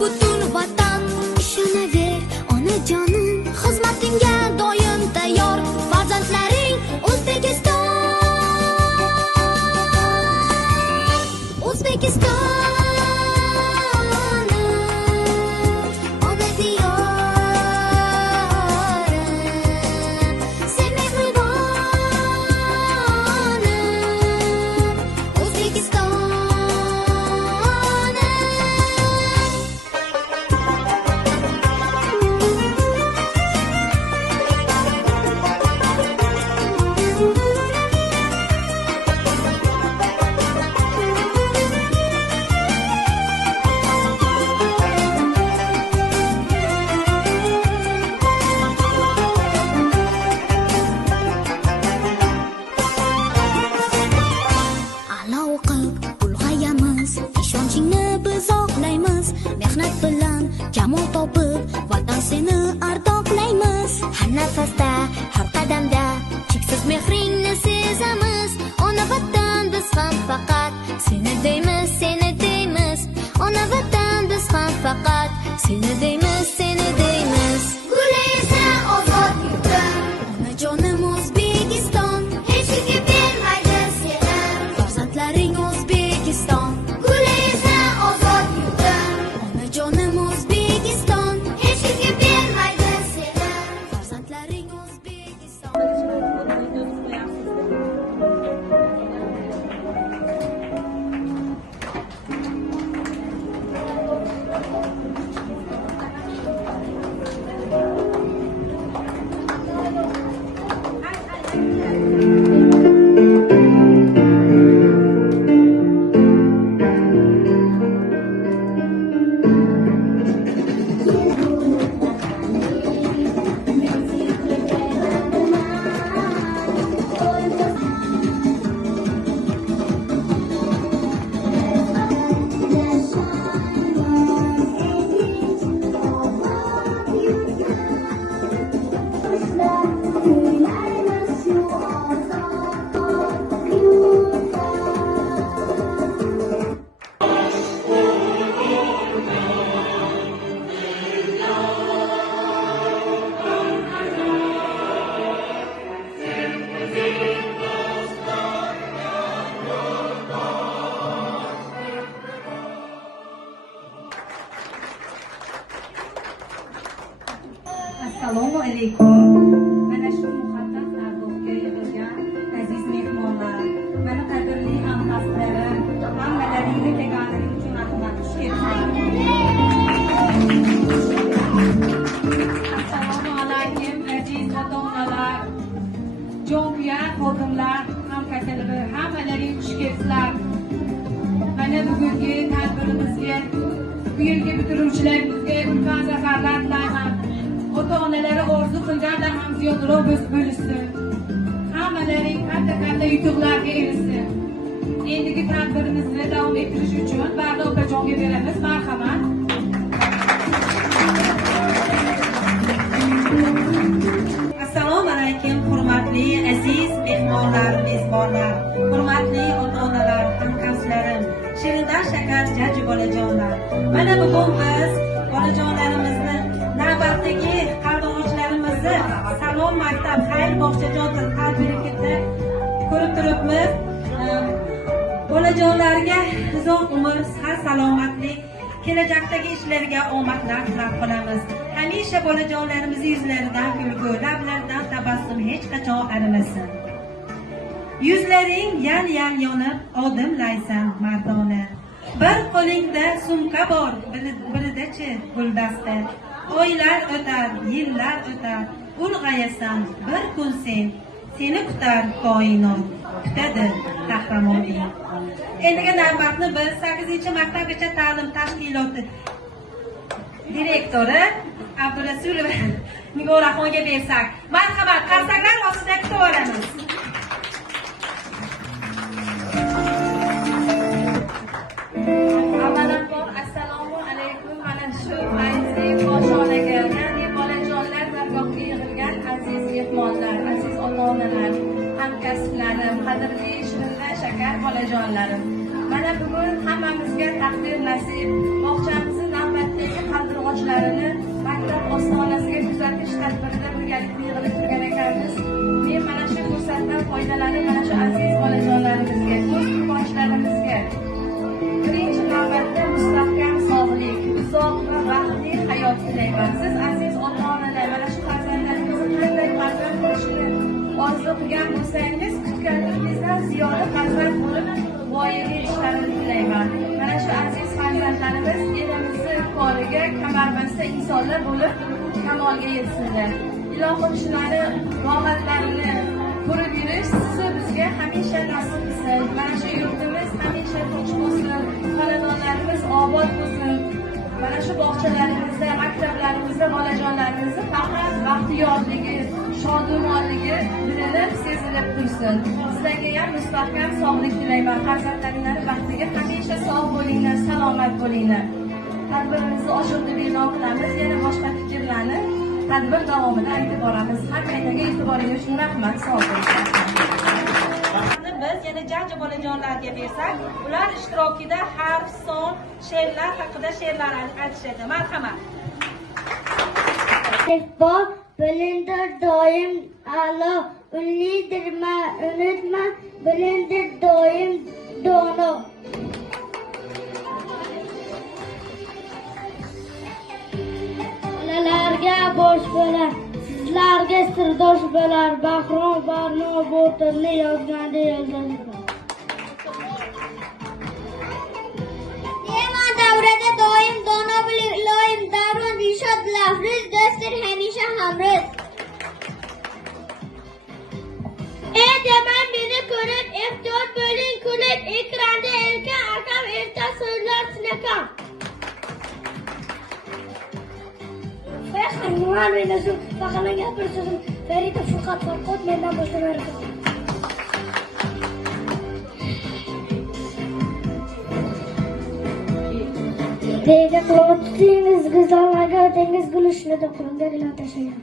butun vatan. Ishonaver onajonim, xizmatingga doim tayyor. Farzandlaring O'zbekiston, O'zbekiston. Jamol topib, vatan seni ardoqlaymiz. Har nafasda, har qadamda cheksiz mehringni sezamiz. Ona vatan biz ham faqat seni deymiz, seni deymiz. Ona vatan biz ham faqat seni deymiz, seni deymiz. Gulaysa ozod yurtim, onajonim O'zbekiston. Hech kimga bermaydi seni farzandlaring O'zbekiston. Gulaysa ozod yurtim, onajonim O'zbekiston. Hech kimga bermaydi seni farzandlaring O'zbekiston. Assalomu alaykum. Mana shu muqaddas ardobga yig'ilgan aziz mehmonlar, mana qadrli hamkasblarim, hammalaringni kelganligingiz uchun rahmat. Xush kelibsizlar. Assalomu alaykum aziz ota-onalar, jonkuya xodimlar, hamkasblar, hammalaring xush kelibsizlar. Mana bugungi tadbirimizga, bu yilgi bitiruvchilarimizga ulkan zafarlar tilayman. Ota-onalari orzu qilgandan ham ziyodroq bo'lishsin. Hammalaring katta yutuqlarga erishsin. Endigi tadbirimizni davom ettirish uchun Barda opajonga beramiz. Marhamat. Assalomu alaykum hurmatli aziz mehmonlar, mezbonlar, hurmatli ota-onalar, hamkasblarim, shirindan shakar jajji bolajonlar. Mana bugun biz bolajonlarimizni navbatdagi qardoshlarimizni Salom maktab xayr bog'chajon tadbirida ko'rib turibmiz. Bolajonlarga uzoq umr, sihat, salomatlik, kelajakdagi ishlariga omadlar tilab qolamiz. Hamisha bolajonlarimiz yuzlaridan kulgu, lablaridan tabassum hech qachon arimasin. Yuzlaring yal yonib odimlaysan mardona. Bir qo'lingda sumka bor, birida-chi guldasta. Oylar o'tar, yillar o'tar, ulg'ayasan bir kun seni kutar koinot, kutadi qahramoning. Endiga navbatni biz 8-maktabgacha ta'lim tashkiloti direktori Abdurasulova Nigoraxonga bersak. Marhamat, qarsaklar ostida kutib olamiz. Avvalambor assalomu alaykum. Mana shu fayzli boshonaga, ya'ni bolajonlar dargohiga yig'ilgan aziz mehmonlar, aziz ota-onalar, hamkasblarim, qadrli shirindan shakar bolajonlarim. Mana bugun hammamizga taqdir nasib, bog'chamizni navbatdagi bolalarni maktab ostonasiga kuzatish tadbirida birgalikda yig'ilib turgan ekanmiz. Men mana shu fursatdan foydalanib, mana shu aziz bolajonlarimizga, do'st quvonchilarimizga birinchi navbatda mustahkam sog'lik, uzoq va baxtli hayot tilayman. Siz aziz ota-onalar, mana shu farzandlaringizni qanday farzand bo'lishini orzu qilgan bo'lsangiz, kutganingizdan ziyoda farzand bo'lib voyaga erishishlarini tilayman. Mana shu aziz farzandlarimiz elimizni koriga kamarbasta insonlar bo'lib kamolga yetsinlar. Ilohim shulari rohatlarini ko'rib yurish sizni bizga hamisha nasib qilsin. Mana shu yurtimiz hamisha tinch bo'lsin, xonadonlarimiz obod bo'lsin. Mana shu bog'chalarimizda, maktablarimizda bolajonlarimizni faqat baxtiyorligi, shodumonligi bilinib, sezilib tursin. Sizlarga ham mustahkam sog'lik tilayman. Farzandlaringlarning baxtiga hamisha sog' bo'linglar, salomat bo'linglar. Tadbirimizni oshirib e'lon qilamiz. Yana boshqa fikrlarni tadbir davomida aytib boramiz. Hammangizga e'tiboringiz uchun rahmat. Sog' bo'ling. Biz yana jajji bolajonlarga bersak, ular ishtirokida harf, son, she'rlar haqida she'rlar aytishadi. Marhamat. Bor bilindir doim a'lo, unlidirma, unutma, bilindir doim dono. Bolalarga bosh bo'lar, sizlarga sirdosh bo'lar, Bahrom Barno Botirni yozganda yozganlar. Dema davrada doim dono bo'lib iloyim, davron rishod lafriz, do'stir hamisha hamroz. Deman meni ko'rib, ehtiyot bo'ling, kulib, ekranda erkan akam erta so'zlar sinakam. Nima meni shu faqat gapirishim, Farida Furqat Farqot mendan boshlanar ekan. Bega qilotdingiz, go'zallarga dengiz gulishni do'qimga ilon tashlagan.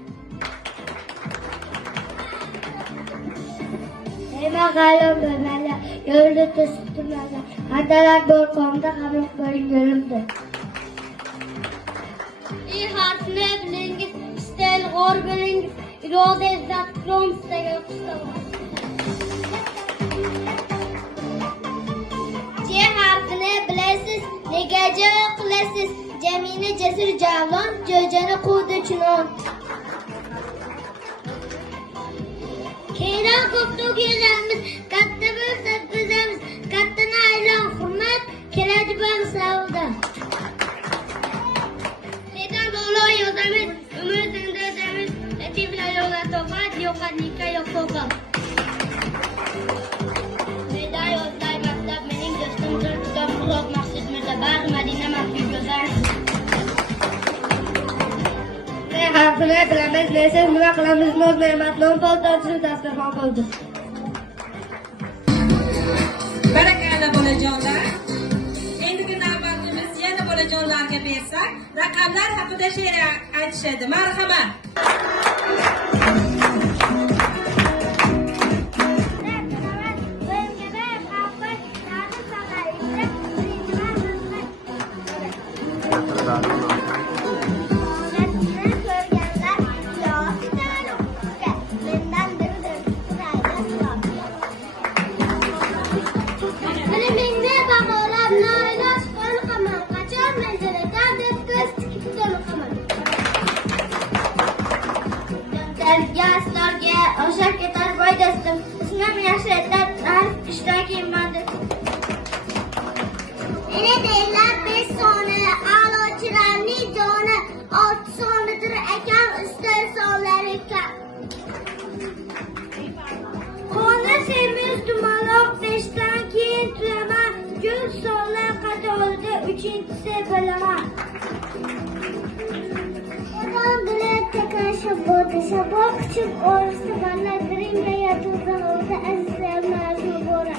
Nima g'alam bo'lmadi, yo'lda to'sib turmadi. Qandalar bo'lqomda qabul bo'ling yo'limda. Harfni bilingiz, istal g'or bilingiz, iroda izzat qilom istagan qustava. J harfini bilasiz, negaja qilasiz, Jamina jasur javon, jo'jani quvdi chunon. Keyinroq ko'pda kelamiz, katta bo'lsa bizamiz, kattani aylan hurmat, keladi bang savdo. Yozamiz, umr zindadamiz, latiflar yo'la toqat, yo'qatlikka yo'q qo'qam. Meda yozday maktab, mening do'stimdir, juda Murod Maqsud Mirza, Bag'ri Madina maxfiy go'zal. Ne harfini bilamiz, nesa nima qilamiz, noz ne'mat, non poltasi dasturxon bo'ldi. Barakalla bolajonlar. Endigi navbatimiz yana bolajonlarga bersak, raqamlar haqida she'r aytishadi. Marhamat. Yoshlarga oshab ketar boy do'stim, ismim Yashirlar, tarif ishtirok etmadim. Meni deylar 5 soni, a'lochilarning joni, 6 sonidir akam, ustoz sonlari kam. Qoni semiz dumaloq 5dan keyin turaman, gul sonlar qatorida 3-inchisi bilaman. Sabah küçük orası bana birinci yatırdan orada azizlerine bora.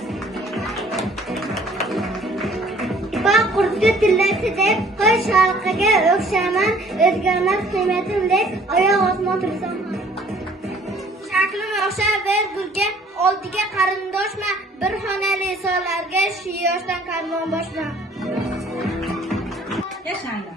Bak kurdu tillesi de koy şarkıya ökşaman, özgürmez kıymetim de ayağı osman tursam. Şaklim okşar ver gülge, oldiga qarindoshma, bir xonali solarga shu yoshdan karmon boshma. Yaşanglar.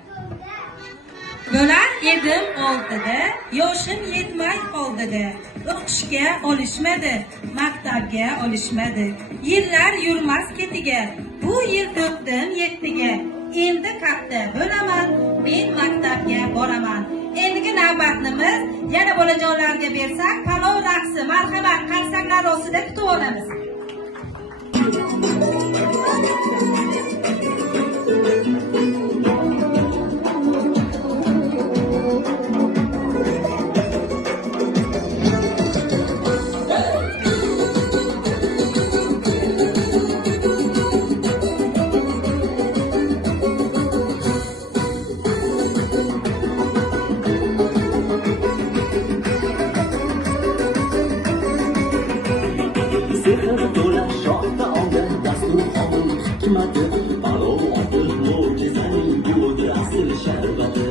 Bo'lar edim oldida, yoshim yetmay qoldida. O'qishga olishmadi, maktabga olishmadi. Yillar yurmas ketiga, bu yil to'qdim 7ga. Endi katta bo'laman, men maktabga boraman. Endigi navbatimiz yana bolajonlarga bersak, palov raqsi, marhamat, qarsaklar ostida kutib olamiz. Seher to'la shohda olgan dasturxon hikmati, palov otib mo'jizaning yo'li asl sharbati.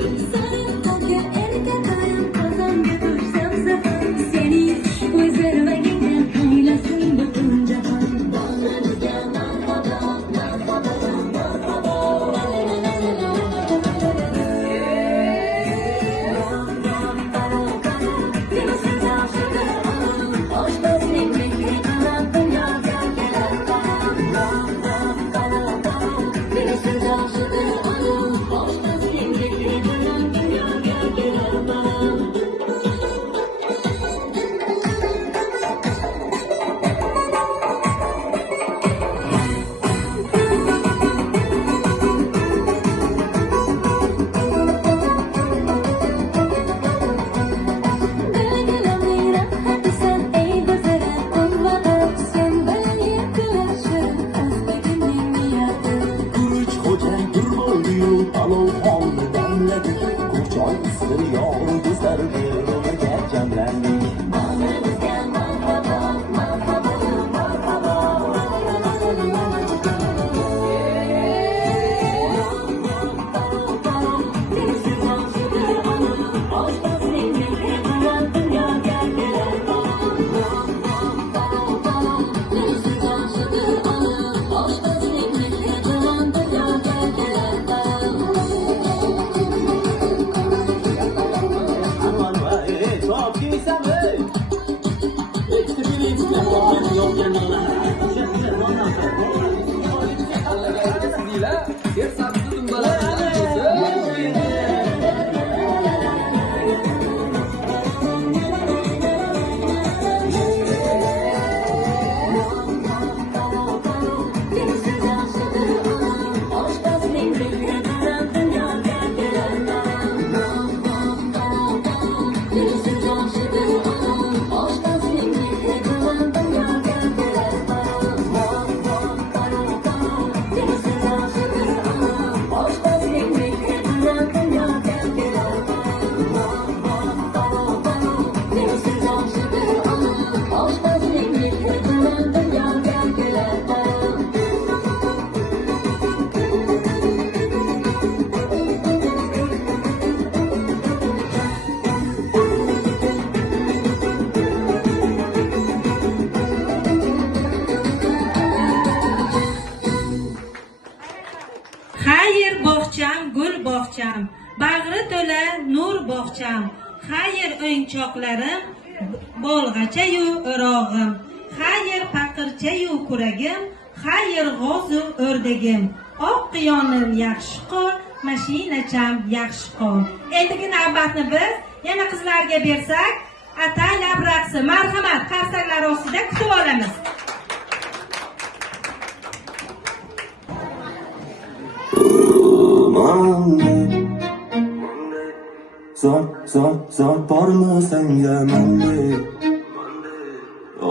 Palov oldi damladi, ko'choy istir yog'li do'stlarga ro'maga jamlandik. Xayr bog'cham, gul bog'cham, bag'ri to'la nur bog'cham. Xayr o'yinchoqlarim, bolg'acha-yu o'rog'im. Xayr paqircha-yu kuragim, xayr g'ozu o'rdagim. Oq qiyonim yaxshi qol, mashinacham yaxshi qol. Endigi navbatni biz yana qizlarga bersak, ataylab raqsi, marhamat, qarsaklar ostida kutib olamiz. Zor bormi senga mende,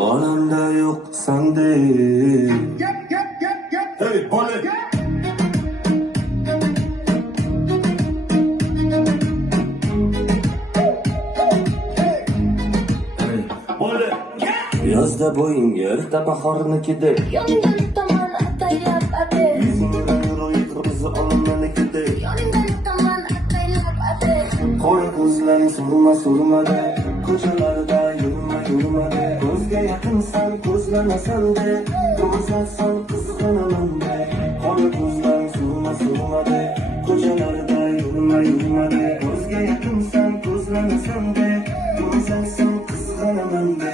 olamda yo'q sendek. Hey bola, yozda bo'ying erta bahornikidek, Yoningdan tomon ataylab ate, yuzingdan ro'y qirmizi olmanikidek, yoningdan tomon ataylab ate. qora ko'zlaring surma-surmada, ko'chalarda yurma-yurmada, ko'zga yaqinsan ko'zlamasan-da, ko'rsatsan qizg'anaman-da. Qora ko'zlaring surma-surmada, ko'chalarda yurma-yurmada, ko'zga Ko'zga yaqinsan, ko'zlanasan-da, ko'rsansam qizg'anaman-da.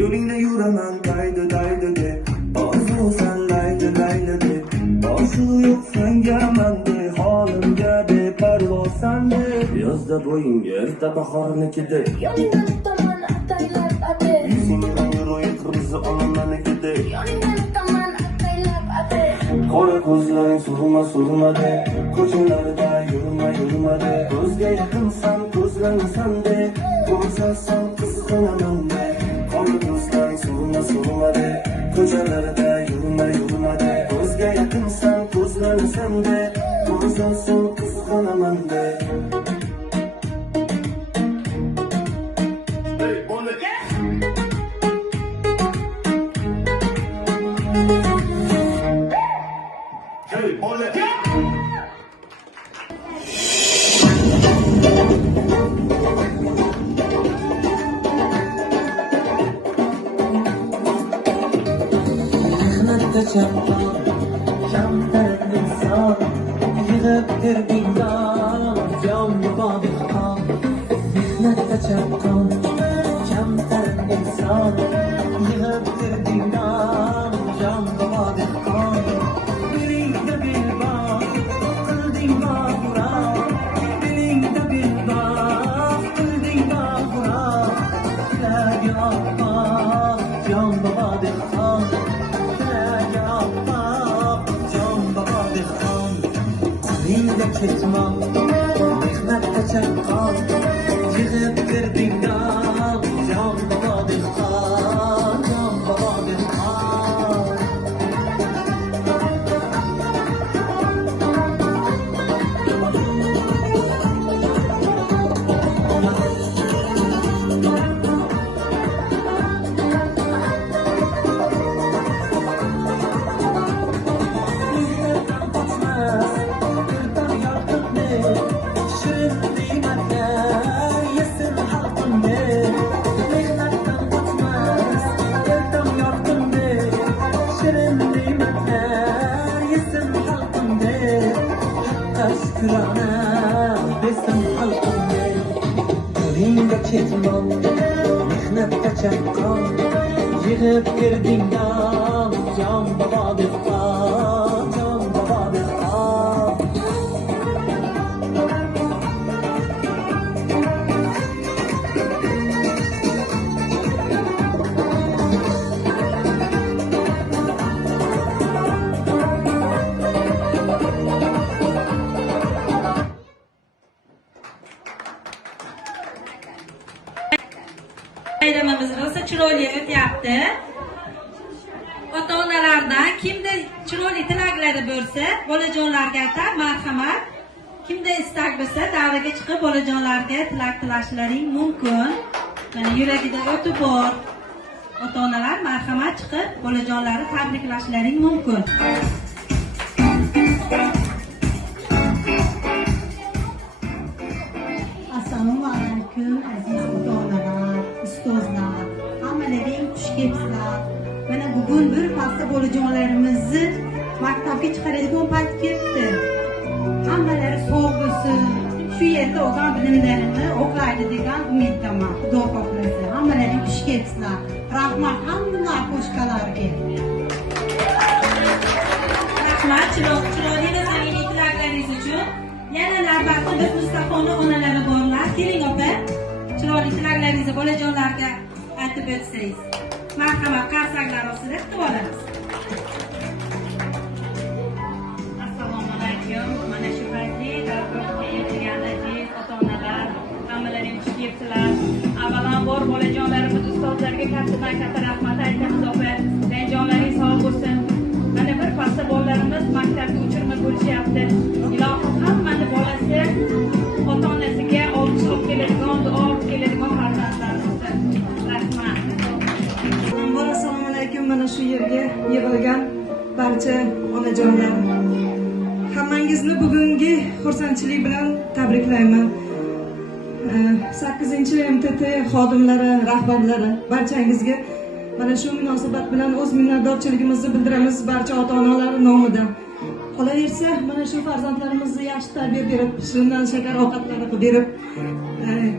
Yo'lingda yuraman, daydi de, orzusan layli de, boshi yo'q sengaman de, holimga beparvosan de. Yozda bo'yingga erta bahornikida, Yoningdan o'taman ataylab ate. yuzingdan ro'y qirmizi onamannikida, Yoningdan o'taman ataylab ate. qora ko'zlaring surma de, ko'chalarda yurma de, ko'zga yaqinsan, ko'zlanasan de, ko'rsansam qizg'anaman de. Qora ko'zlaring surma de, ko'chalarda yurma de, ko'zga yaqinsan, ko'zlanasan de, ko'rsansam qizg'anaman de. Mehnatda chaqqon, kamtar inson, yig'ib kirdingdan, jonlibo dehqon. Mehnatda chaqqon, kamtar inson, yig'ib kirdingdan, jonlibo dehqon. Belingda belbog', qilding bog'roq, belingda belbog', qilding bog'roq. Tilagi oppoq, jonlibo dehqon. Qo'lingda ketmon, mehnatda chaqqon, yig'ib kirdingdan, jon bobo dehqon, jon bobo dehqon. Qo'lingda ketmon, mehnatda chaqqon, yig'ib kirdingdan, jon bobo dehqon, jon bobo dehqon. Bayramimiz rosa chiroyli o'tyapti. Ota-onalardan kimda chiroyli tilaklari bo'lsa, bolajonlarga atab marhamat. Kimda istak bo'lsa, davraga chiqib bolajonlarga tilak tilashlaring mumkin. Mana yuragida o'ti bor ota-onalar marhamat chiqib bolajonlarni tabriklashlaring mumkin. Assalomu alaykum aziz ota-onalar, ustozlar, hammalaring xush kelibsizlar. Mana bugun bir hafta bolajonlarimizni maktabga chiqaradigan payt kelibdi. Hammalari sog' bo'lsin, shu yerda olgan bilimlarini o'qiydi degan umiddaman. Xudo xohlasa, hammalaring xush kelibsizlar. Rahmat hamma qo'shqalarga. Rahmat chiroyli va samimiy tilaklaringiz uchun. Yana navbatda biz Mustafoni onalari borlar. Keling opa, chiroyli tilaklaringizni bolajonlarga aytib o'tsangiz. Marhamat, qarsaklar ostida kutib olamiz. Assalomu alaykum. Mana shu paytli dargohga yetgan aziz ota-onalar, hammalaring xush kelibsizlar. Avvalambor bolajonlarimiz ustozlarga kattadan katta rahmat aytamiz opa. Jonlaring sog' bo'lsin. Mana bir pasda bolalarimiz maktabga uchirma bo'lishyapti. Ilohim hammani bolasi ota-onasiga olqish olib keladigan, duo olib keladigan farzandlar bo'lsin. Rahmat. Assalomu alaykum. Mana shu yerga yig'ilgan barcha onajonlar, hammangizni bugungi xursandchilik bilan tabriklayman. 8-MTT xodimlari, rahbarlari barchangizga Mana shu munosabat bilan o'z minnatdorchiligimizni bildiramiz barcha ota-onalar nomidan. Qolaversa, mana shu farzandlarimizni yaxshi tarbiya berib, shundan shakar ovqatlari qilib berib,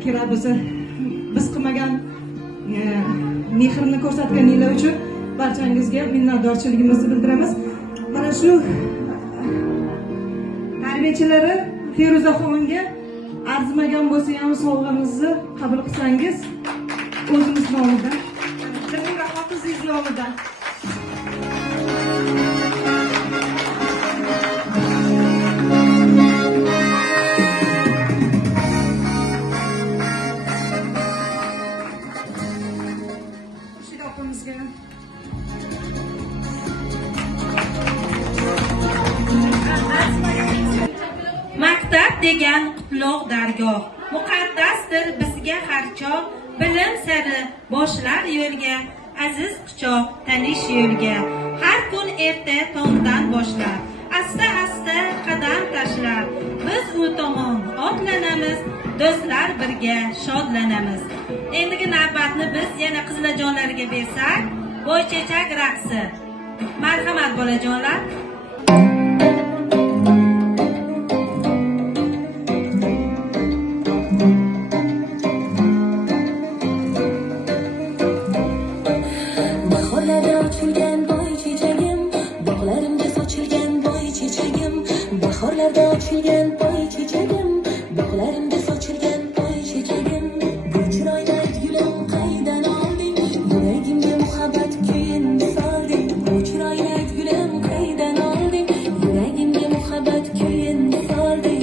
kelabisi biz qilmagan mehrni ko'rsatganinglar uchun barchangizga minnatdorchiligimizni bildiramiz. Mana shu tarbiyachilari Feruzaxonga arzimagan bo'lsa ham sovg'amizni qabul qilsangiz, o'zimiz nomidan, Dilmurod qizingiz nomidan. Maktab degan qutlug' dargoh, muqaddasdir bizga har choq, bilim sari boshlar yo'lga, aziz quchoq tanish yo'lga. Har kun erta tongdan boshlar, asta-asta qadam tashlar, biz u tomon otlanamiz, do'stlar birga shodlanamiz. Endigi navbatni biz yana qizlajonlarga bersak, bo'ychechak raqsi. Marhamat bolajonlar. Bahorlarda ochilgan boy chechagim, bog'larimda sochilgan boy chechagim, bahorlarda ochilgan boy chechagim, bog'larimda sochilgan boy chechagim. Bu chiroyli gulim qaydan olding, yuragimga muhabbat kuyin solding. Bu chiroyli gulim qaydan olding, yuragimga muhabbat kuyin solding.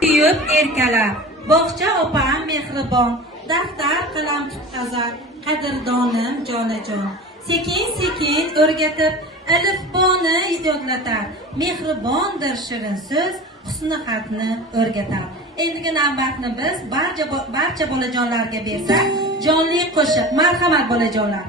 Kuyib erkalar, bog'cha opam mehribon, daftar qalam tutqazar, qadrdonim jonajon. Sekin-sekin o'rgatib, alifboni yodlatar, mehribondir shirin so'z, husni xatni o'rgatar. Endigi navbatni biz barcha bolajonlarga bersak, jonli qo'shiq. Marhamat bolajonlar.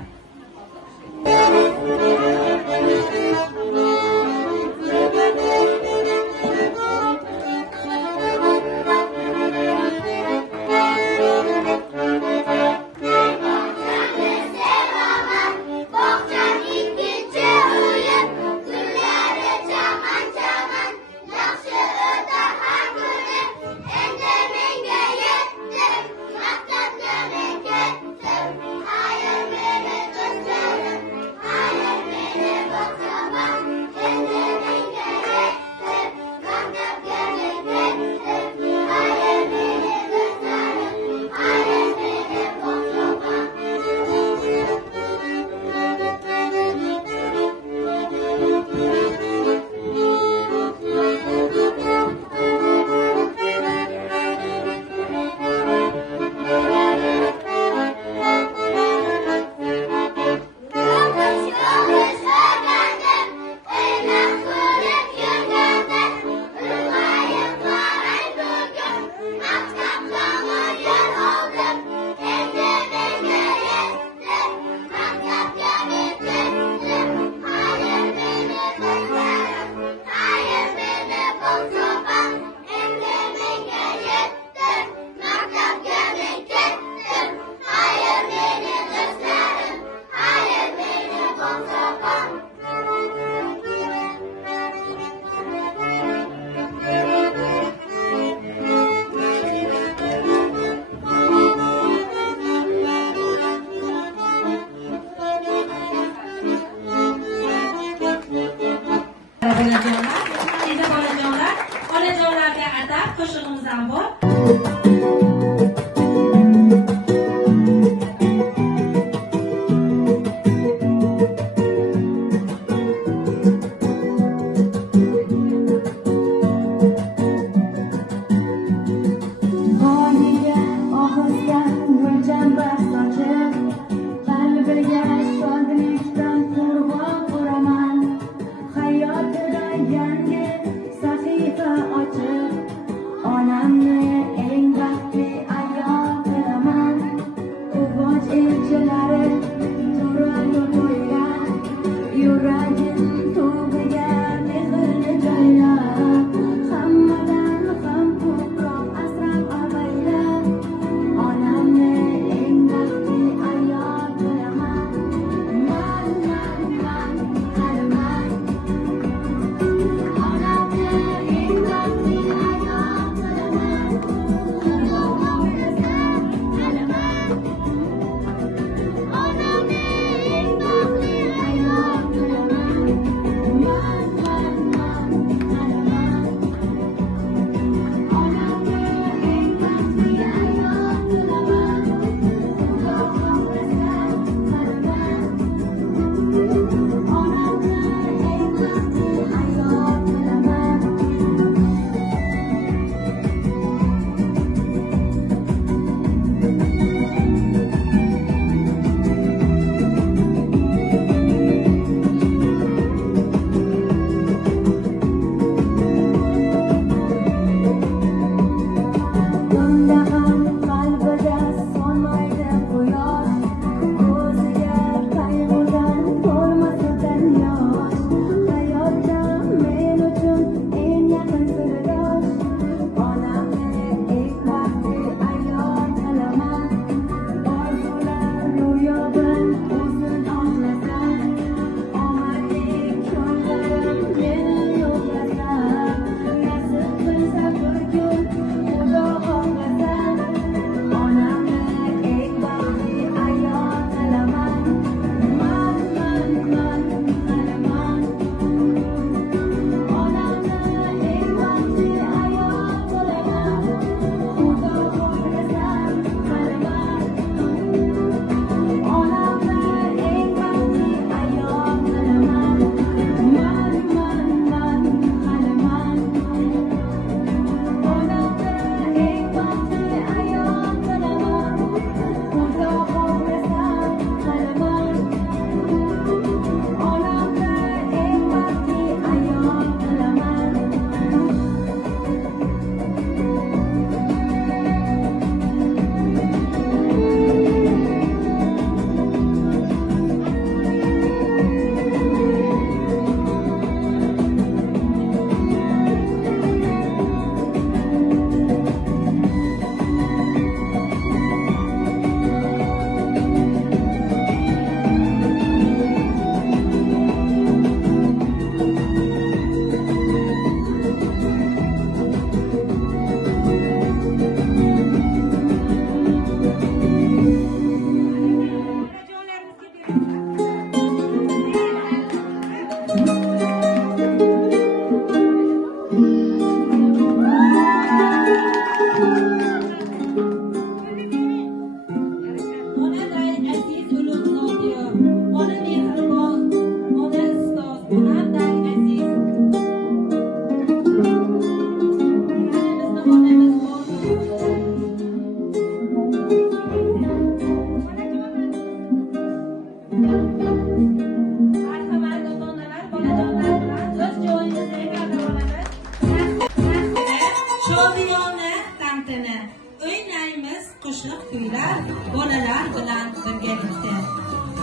Onajonlarga atab qo'shig'imiz ham bor. Onamni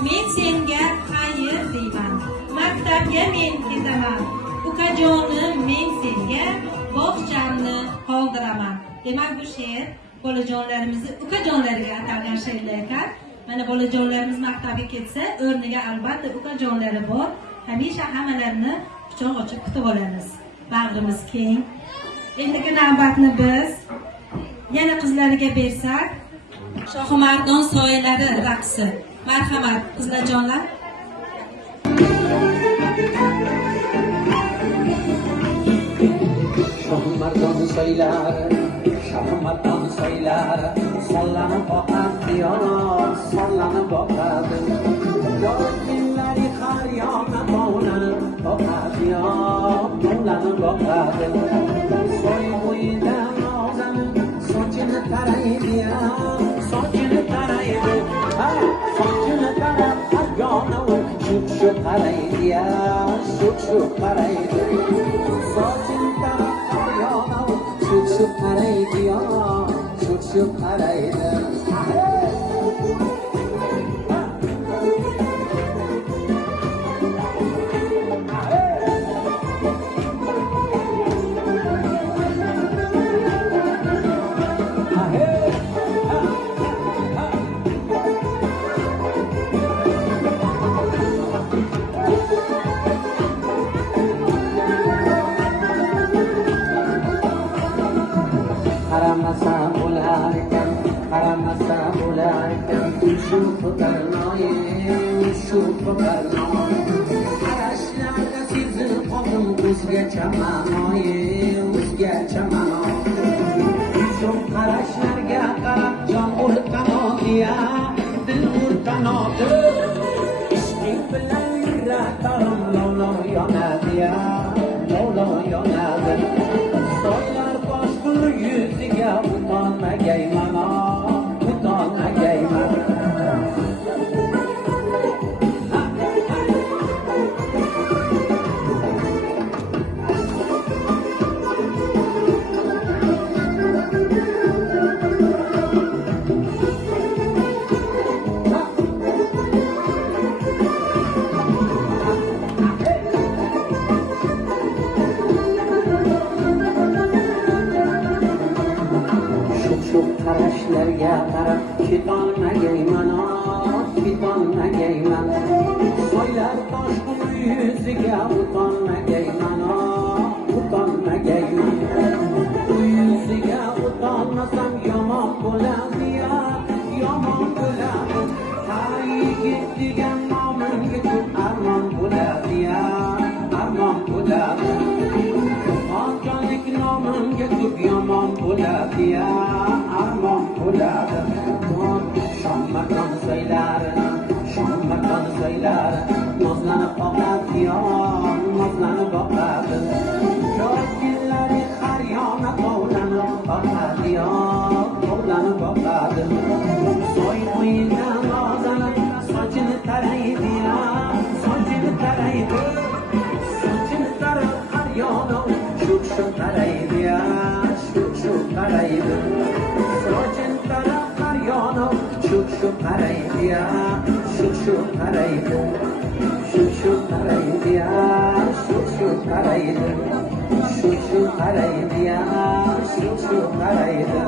men senga xayr deyman. Maktabga men ketaman. Ukajonim, men senga bog'chamni qoldiraman. Demak, bu she'r bolajonlarimizni ukajonlariga atalgan she'rlar ekan. Mana bolajonlarimiz maktabga ketsa, o'rniga albatta ukajonlari bor. Hamisha hammalarini quchoq ochib kutib olamiz. Bag'rimiz keng. Endigi navbatni biz yana qizlariga bersak, Shohimardon soyalari raqsi. Marhamat, qizlarjonlar. Shohimardon soylari, Shohimardon soylari, sollanib boqadi, sollanib boqadi. Yorqinlari har yoqqa tovlanib boqadi, tovlanib boqadi. Soy bo'yida nozanib, sochini taraydi, sochini taraydi. Sochini tarab, har yoqqa shu qaraydi, shu qaraydi. Sochini tarab, har yoqqa shu qaraydi, shu qaraydi. Qaramasa bo'larkan, qaramasa bo'larkan, shu fikrnoyim, shu fikrnoyim. Qarashlarda sezib qoldim o'zgacha ma'noyim, o'zgacha ma'noyim. Shu qarashlarga qarab jon urtanodiya, dil urtanodi. Ishqing bilan yuragim lolo yonadiya, lolo yonadi. Soylar boshqur yuziga o'tolmagayman, o'tolmagayman. Qarashlarga qarab ketolmagayman, ketolmagayman. Soylar toshqin yuziga o'tolmagayman, o'tolmagayman. U yuziga o'tolmasam yomon bo'ladi, yomon bo'ladi. Ha yigit degan nomimga ko'p armon bo'ladi, armon bo'ladi. Xonjonlik nomimga ko'p yomon bo'ladi, armon bo'ladi. Shohimardon soylari, Shohimardon soylari, nozlanib boqadi, nozlanib boqadi. Yorqinlari har yoqqa tovlanib boqadi, tovlanib boqadi. Soy bo'yida nozlanib, sochini taraydi, sochini taraydi. Sochini tarab har yoqqa shu qaraydi, shu qaraydi. Sochini tarab har yoqqa shu qaraydi, shu qaraydi. Shu qaraydi, shu qaraydi. Shu qaraydi, shu qaraydi.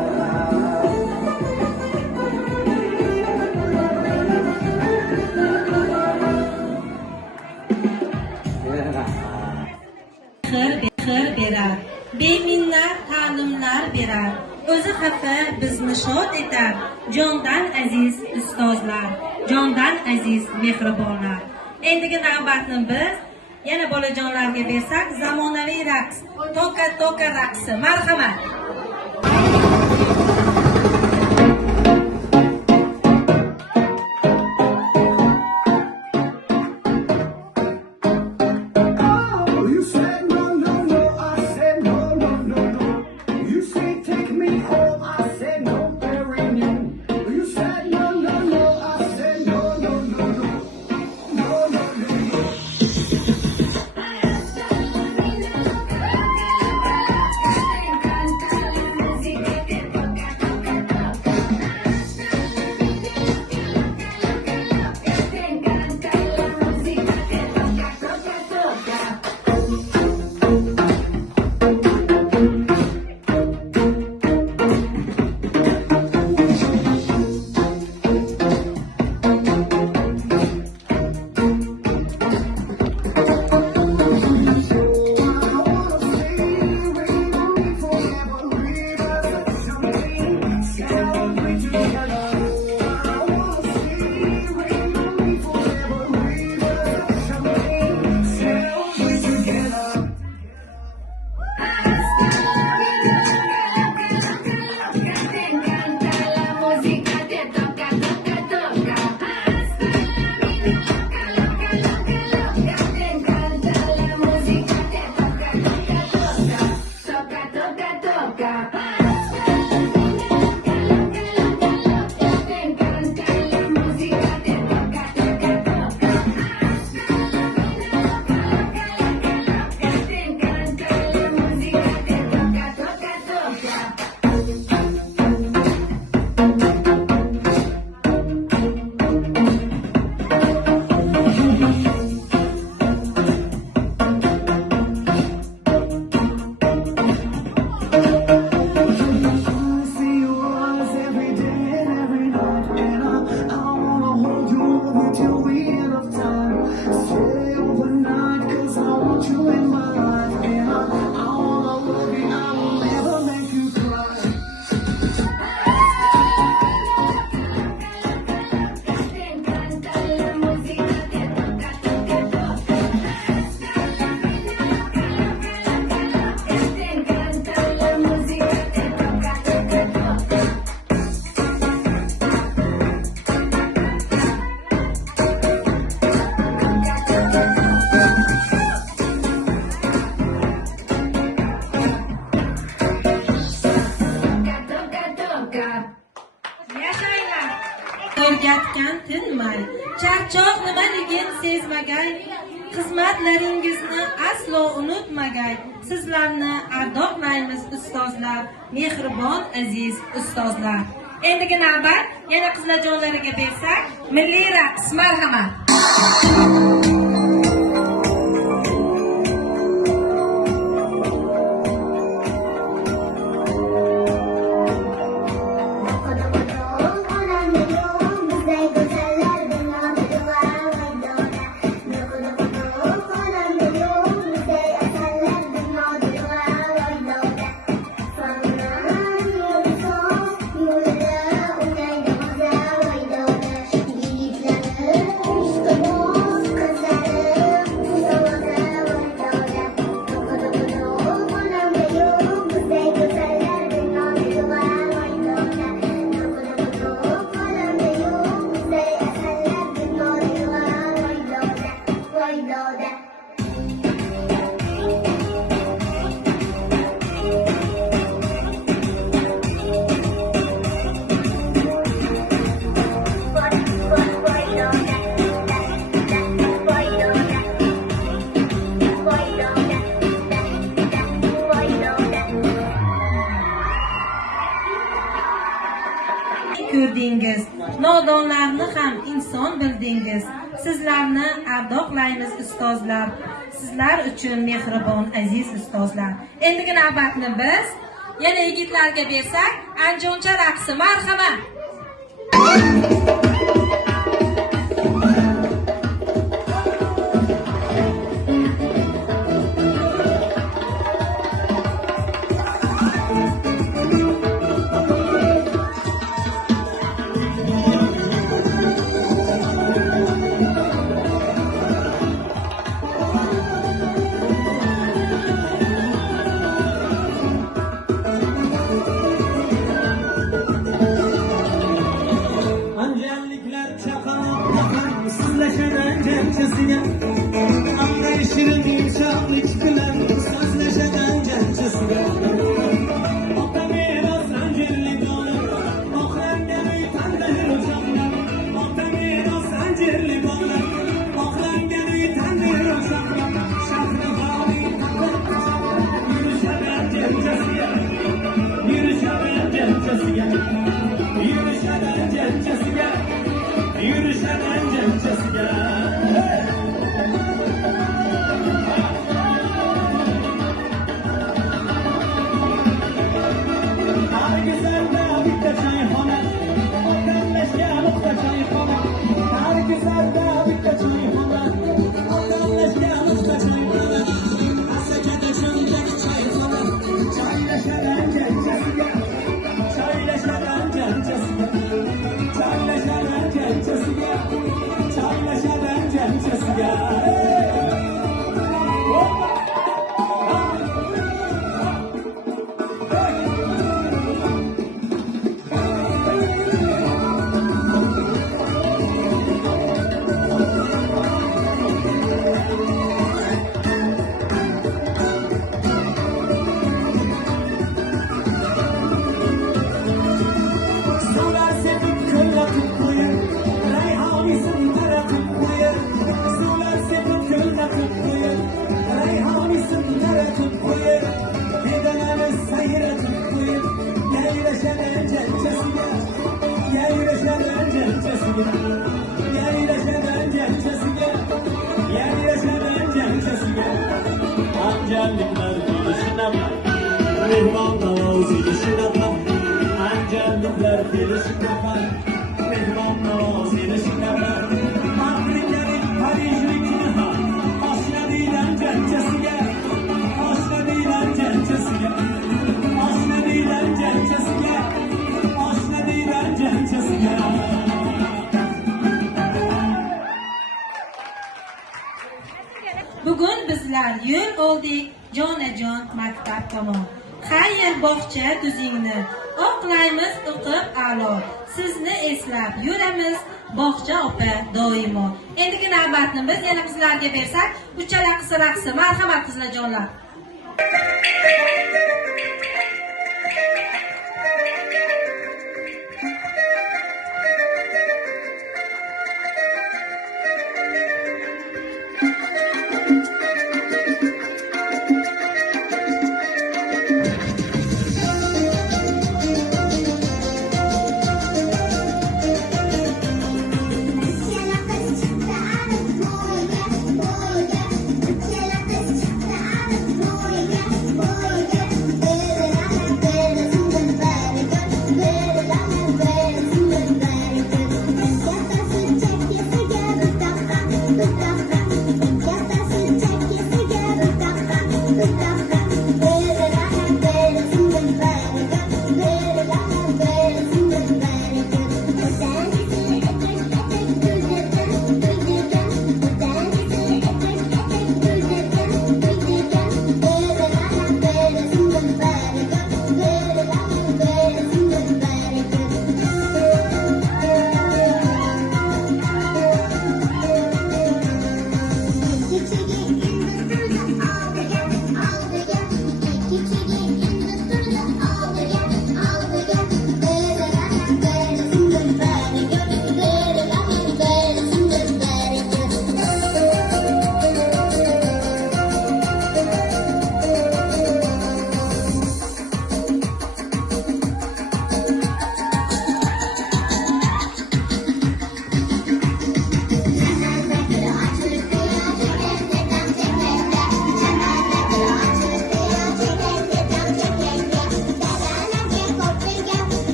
Xir berar, beminnat ta'limlar berar. O'zi xafa bizni shod etar. Jondan aziz ustozlar, jondan aziz mehribonlar. Endigi navbatni biz yana bolajonlarga bersak, zamonaviy raqs, toka raqsi. Marhamat. Canta charchoq nimaligini sezmagay, xizmatlaringizni aslo unutmagay. Sizlarni ardoqlaymiz ustozlar, mehribon aziz ustozlar. Endigi navbat yana qizlarjonlariga bersak, milliy raqs. Marhamat. Ko'rdingiz, nodonlarni ham inson bildingiz. Sizlarni ardoqlaymiz ustozlar. Sizlar uchun mehribon aziz ustozlar. Endigi navbatni biz yana yigitlarga bersak, anjoncha raqsi. Marhamat. Angellikler gelişine bak, mehman navazi gelişine bak. Angellikler gelişine bak, mehman navazi gelişine bak. Afrika'nın Paris'likini ha, aşna değilen cencesiye, aşna değilen cencesiye, aşna değilen cencesiye, aşna değilen cencesiye. Bugun bizlar yo'l oldik jonajon maktab tomon. Xayr bog'cha tuzingni, oqlaymiz o'qib a'lo. Sizni eslab yuramiz bog'cha opa doimo. Endigi navbatni biz yana qizlarga bersak, uchala qiz raqsi. Marhamat qizlarjonlar.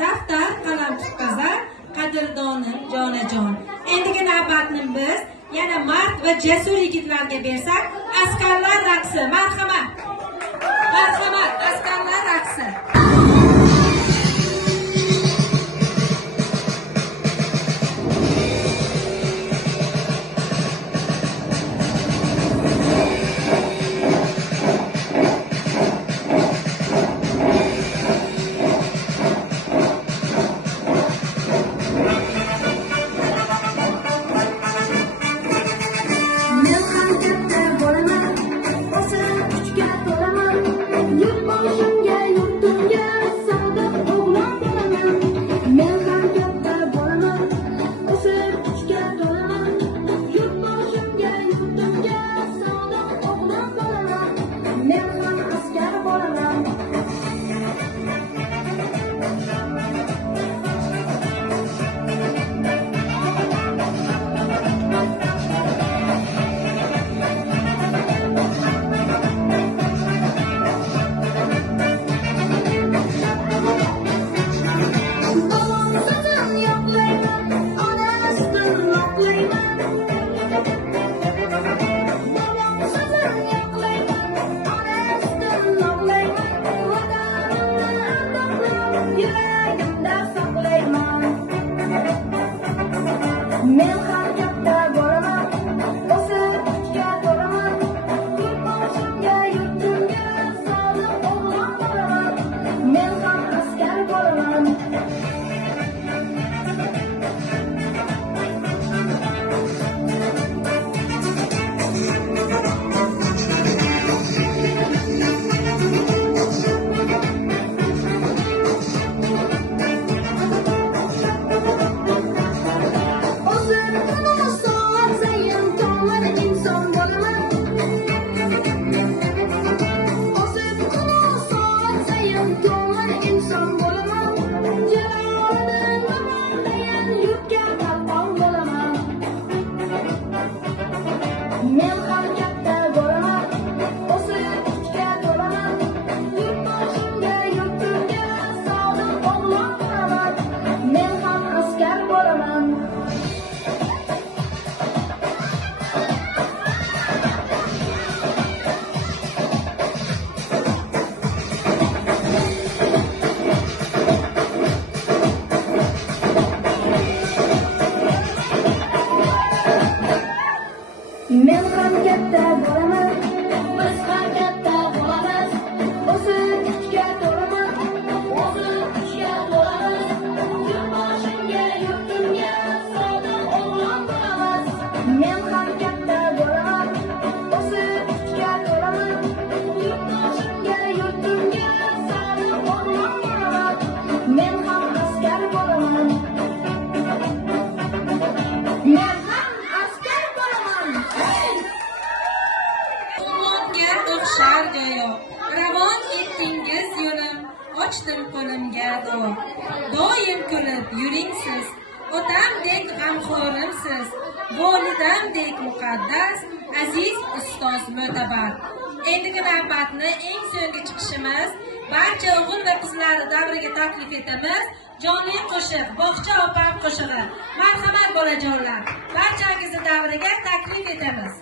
Daftar, qalam tutqazar, qadrdonim, jonajon. Endigi navbatni biz yana mard va jasur yigitlarga bersak, askarlar raqsi, marhamat. Marhamat, askarlar raqsi. Men ham katta bo'laman, o'sib kuchga ochdim qo'limga do'l. Doim kulib yuring siz, otamdek g'amxo'rimsiz, volidamdek muqaddas, aziz ustoz mo'tabar. Endigi navbatni eng so'nggi chiqishimiz barcha o'g'il va qizlar davriga taklif etamiz. Jonli qo'shiq, bog'cha opam qo'shig'i. Marhamat bolajonlar, barchangizni davriga taklif etamiz.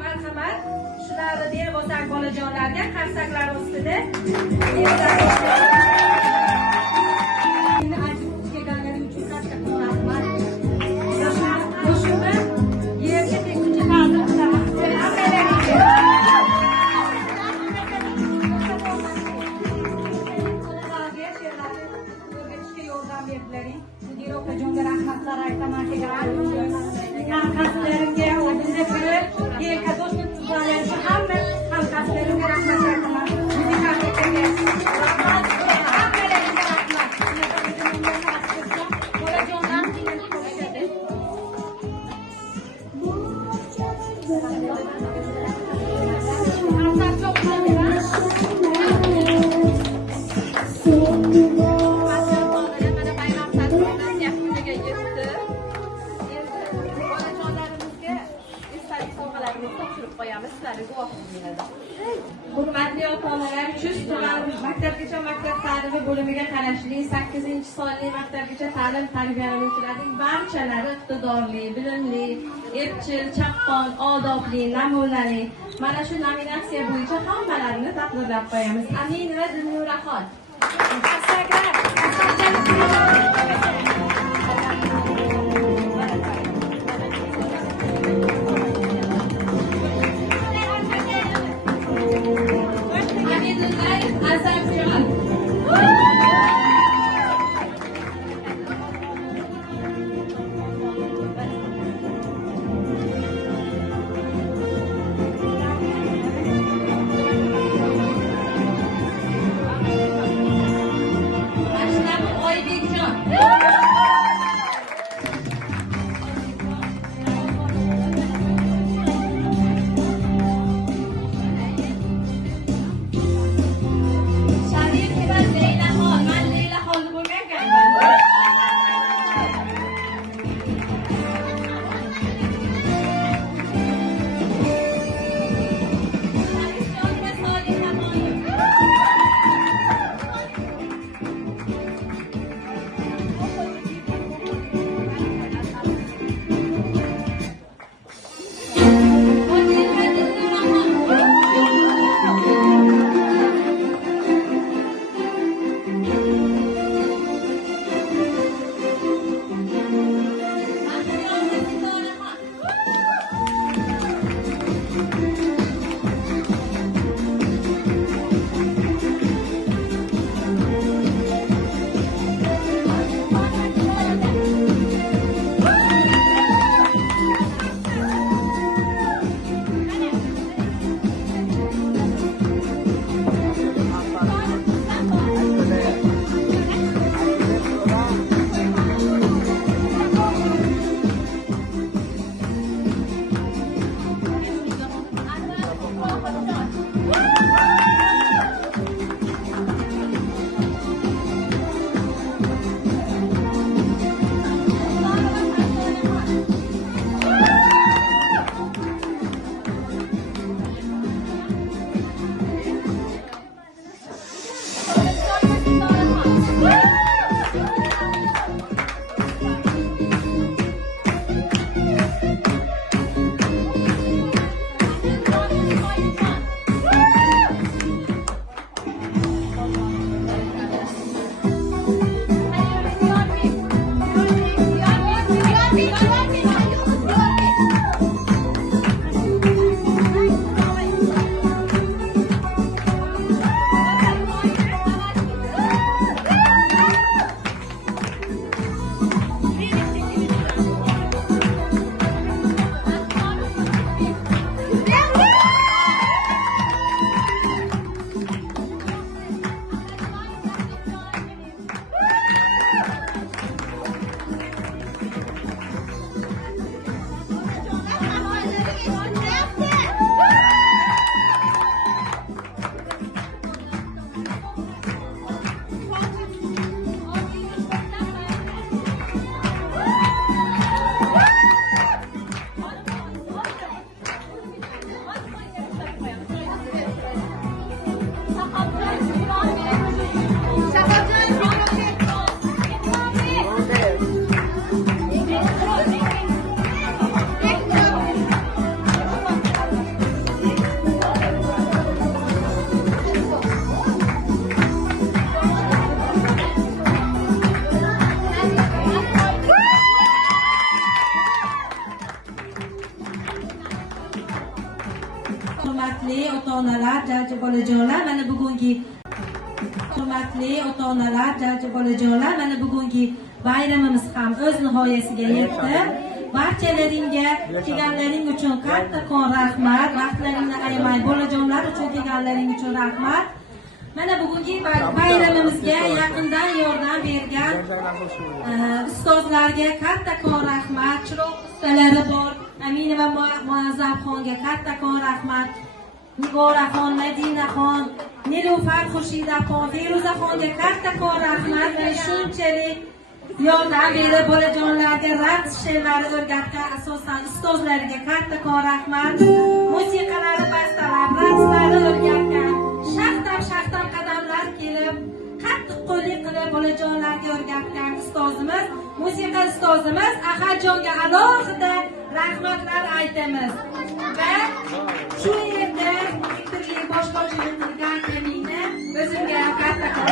Marhamat, shularni deya bo'lsak bolajonlarga qarsaklar ustida hurmatli ota-onalar, Chust tuman maktabgacha maktab ta'limi bo'limiga qarashli 8-sonli maktabgacha ta'lim tarbiyalanuvchilarining barchalari iqtidorli, bilimli, epchil, chaqqon, odobli, namunali. Mana shu nominatsiya bo'yicha hammalarini taqdirlab qo'yamiz. Amin va Dilnuraxon. Oybekjon. hurmatli ota-onalar, jajji bolajonlar, mana bugungi hurmatli ota-onalar, jajji bolajonlar, mana bugungi bayramimiz ham o'z nihoyasiga yetdi. Barchalaringga kelganlaring uchun kattakon rahmat, vaqtlaringni ayamay bolajonlar uchun kelganlaring uchun rahmat. Mana bugungi bayramimizga yaqindan yordam bergan ustozlarga kattakon rahmat, chiroq ustalari bor Aminova Muazzamxonga kattakon rahmat, Nigoraxon, Madinaxon, Nilufar Xurshidxon, Feruzaxonga kattakon rahmat va shunchalik yordam berib bolajonlarga raqs she'rlari o'rgatgan asosan ustozlariga kattakon rahmat. Musiqalari bastalab, raqslari o'rgatgan, shaxtam qadamlar kelib, qattiq qo'llik qilib bolajonlarga o'rgatgan ustozimiz, musiqa ustozimiz Ahadjonga alohida rahmatlar aytamiz. Va shu yerda intervyu boshlovchilik qilgan Kamina o'zimga kattakon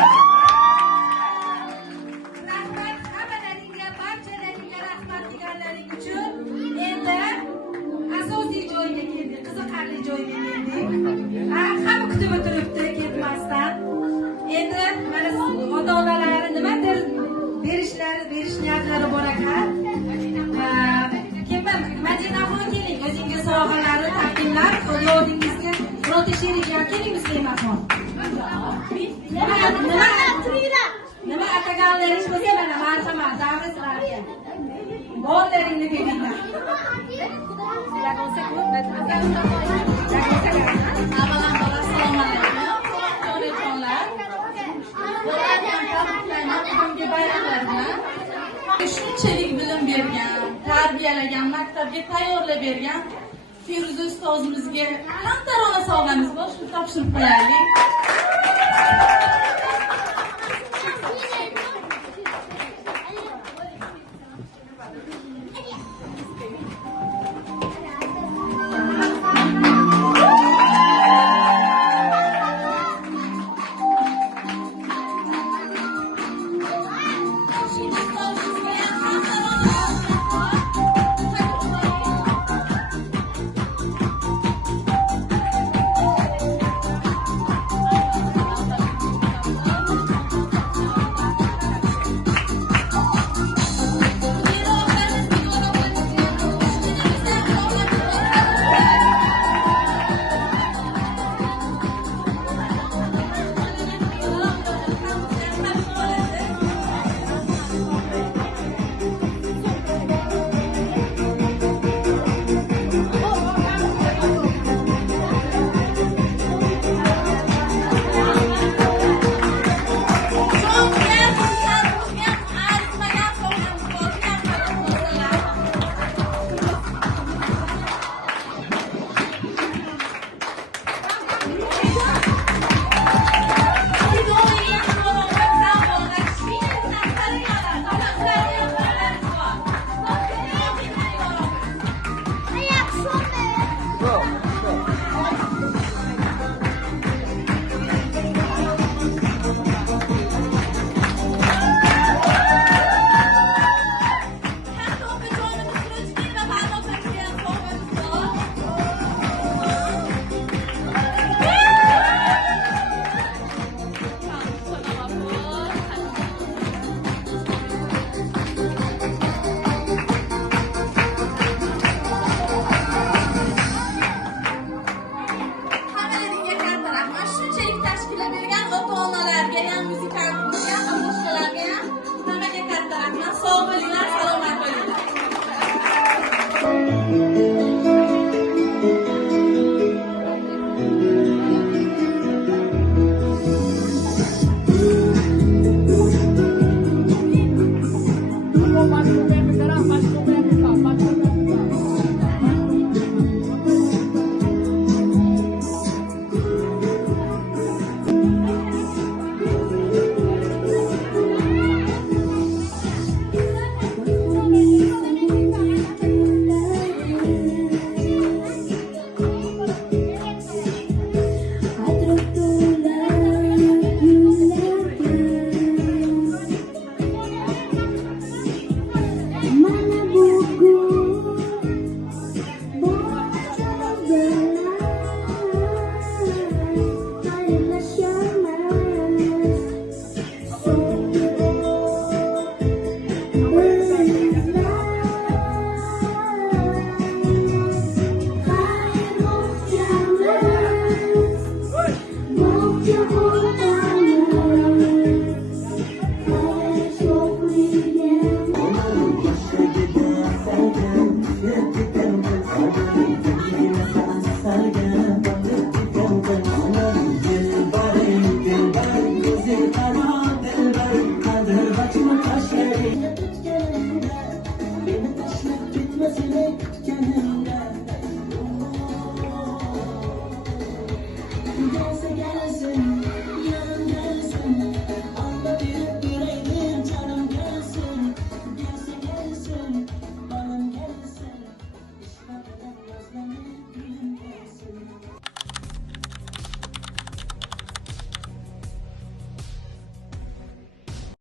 uchun endi asosiy joyga keldik, qiziqarli joyga keldik. Hamma kutib o'tiribdi ketmasdan. Endi mana ota-onalari nimadir berish niyatlari bor ekan. Madinaxon keling, o'zingiz sovg'alarni taqdimlab, yodingizga birorta she'ringiz keling Muslimaxon. Nima ataganlaringiz bo'lsa mana marhamat, davri sizlarga. Bolalaringni kelinglar. Avvalambor assalomu alaykum. Onajonlar. Bugungi bayramlar bilan shunchalik bilim bergan, tarbiyalagan, maktabga tayyorlab bergan Feruza ustozimizga qantarona sovg'amiz bor, shuni topshirib qo'yaylik.